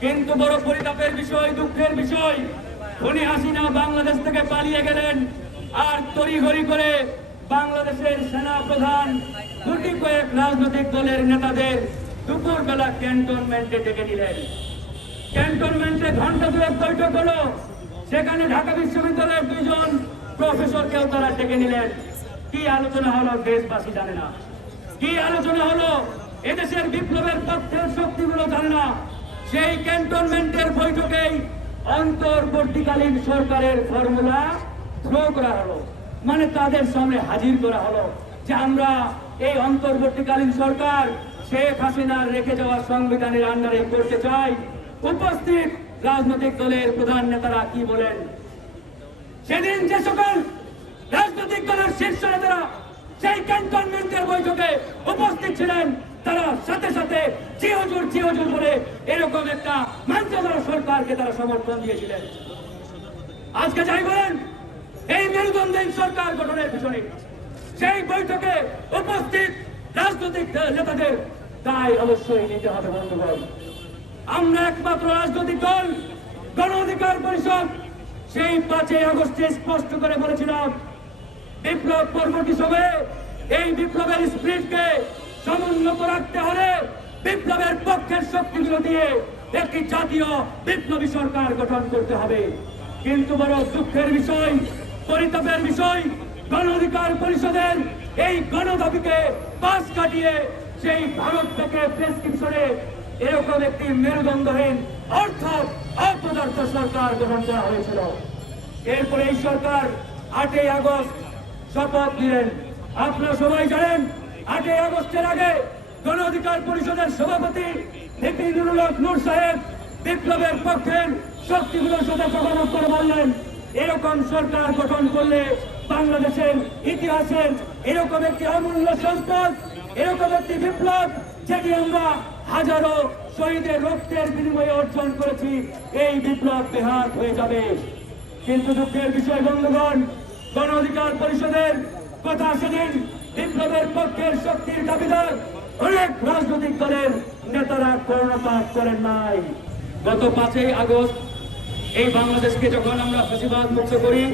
কিন্তু বড় পরিতাপের বিষয়, দুঃখের বিষয়। উনি হাসিনা বাংলাদেশ থেকে পালিয়ে গেলেন আর তড়িঘড়ি করে বাংলাদেশের সেনা প্রধান গুটি কয়েক রাজনৈতিক দলের নেতাদের দুপুরবেলা ক্যান্টনমেন্টে ডেকে নিলেন। ক্যান্টনমেন্টে ঘণ্টা দুয়েক বৈঠক হলো। সেখানে ঢাকা বিশ্ববিদ্যালয়ের দুইজন প্রফেসরকেও তারা ডেকে নিলেন। কি আলোচনা হলো দেশবাসী জানে না। কি আলোচনা হলো? এদেশের বিপ্লবের তথ্যের শক্তিগুলো জানে না। সেই ক্যান্টনমেন্টের বৈঠকেই অন্তর্বর্তীকালীন সরকারের ফর্মুলা থ্রো করা হলো। মানে তাদের সামনে হাজির করা হলো যে আমরা এই অন্তর্বর্তীকালীন সরকার শেখ হাসিনার রেখে যাওয়া সংবিধানের আন্ডারে করতে চাই। উপস্থিত রাজনৈতিক দলের প্রধান নেতারা কি বলেন? সেদিন যে সকল রাজনৈতিক দলের শীর্ষ নেতারা সেই ক্যান্টনমেন্টের বৈঠকে উপস্থিত ছিলেন, তারা সাথে জি হজুর জি হজুর বলে এরকম একটা মাঞ্চলর সরকারকে তারা সমর্থন দিয়েছিলেন। আজকে যাই বলেন, এই মেরুদণ্ডহীন সরকার গঠনের পিছনে সেই বৈঠকে উপস্থিত রাজনৈতিক নেতাদের দায় অবশ্যই নিতে হবে, বন্ধুগণ। আমরা একমাত্র রাজনৈতিক দল, গণ অধিকার পরিষদ। সেই পাঁচই আগস্টে স্পষ্ট করে বলেছিলাম, বিপ্লব পরবর্তী সময়ে এই বিপ্লবের স্পিরিটকে সমুন্নত রাখতে হলে শক্তিগুলো দিয়ে একটি জাতীয় বিপ্লবী সরকার গঠন করতে হবে। কিন্তু বড় দুঃখের বিষয়, পরিতাপের বিষয়, গণ অধিকার পরিষদের এই গণদাবিকে পাশ কাটিয়ে সেই ভারত থেকে প্রেসক্রিপশনে এরকম একটি মেরুদণ্ডহীন অর্থাৎ অপদার্থ সরকার গঠন করা হয়েছিল। এরপরে এই সরকার আটই আগস্ট শপথ নিলেন। আপনারা সবাই জানেন, আটই আগস্টের আগে গণ অধিকার পরিষদের সভাপতি হক নূর সাহেব বিপ্লবের পক্ষের শক্তিগুলোর সাথে সমাবেশ করে বললেন, এরকম সরকার গঠন করলে বাংলাদেশের ইতিহাসের এরকম একটি অমূল্য সম্পদ এরকম একটি বিপ্লব যেটি আমরা হাজারো শহীদের রক্তের বিনিময়ে অর্জন করেছি, এই বিপ্লব বেহাত হয়ে যাবে। কিন্তু দুঃখের বিষয়, বন্ধুগণ, গণ অধিকার পরিষদের কথা সেদিন বিপ্লবের পক্ষের শক্তির দাবিদার অনেক রাজনৈতিক দলের নেতারা কর্ণপাত করেন নাই। গত পাঁচই আগস্ট এই বাংলাদেশকে যখন আমরা ফাঁসিবাদ মুক্ত করি,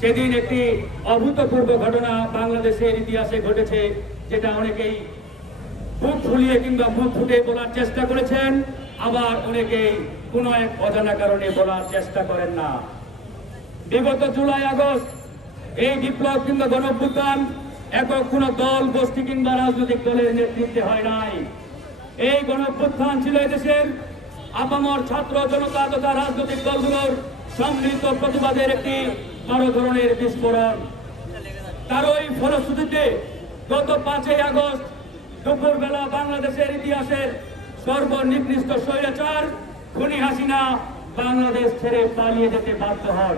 সেদিন একটি অভূতপূর্ব ঘটনা বাংলাদেশের ইতিহাসে ঘটেছে, যেটা অনেকেই মুখ ফুলিয়ে কিংবা মুখ ফুটে বলার চেষ্টা করেছেন, আবার অনেকেই কোনো এক অজানা কারণে বলার চেষ্টা করেন না। বিগত জুলাই আগস্ট এই বিপ্লব কিংবা গণঅভ্যুত্থান একক কোন দল, গোষ্ঠী কিংবা রাজনৈতিক দলের নেতৃত্বে হয় নাই। এই গণঅভ্যুত্থান ছিল এদেশের আপামর ছাত্র জনতা তথা রাজনৈতিক দলগুলোর সম্মিলিত প্রতিবাদের একটি বড় ধরনের বিস্ফোরণ। তার তারই ফলশ্রুতিতে গত পাঁচই আগস্ট দুপুরবেলা বাংলাদেশের ইতিহাসের সর্বনিকৃষ্ট স্বৈরাচার খুনি হাসিনা বাংলাদেশ ছেড়ে পালিয়ে যেতে বাধ্য হন।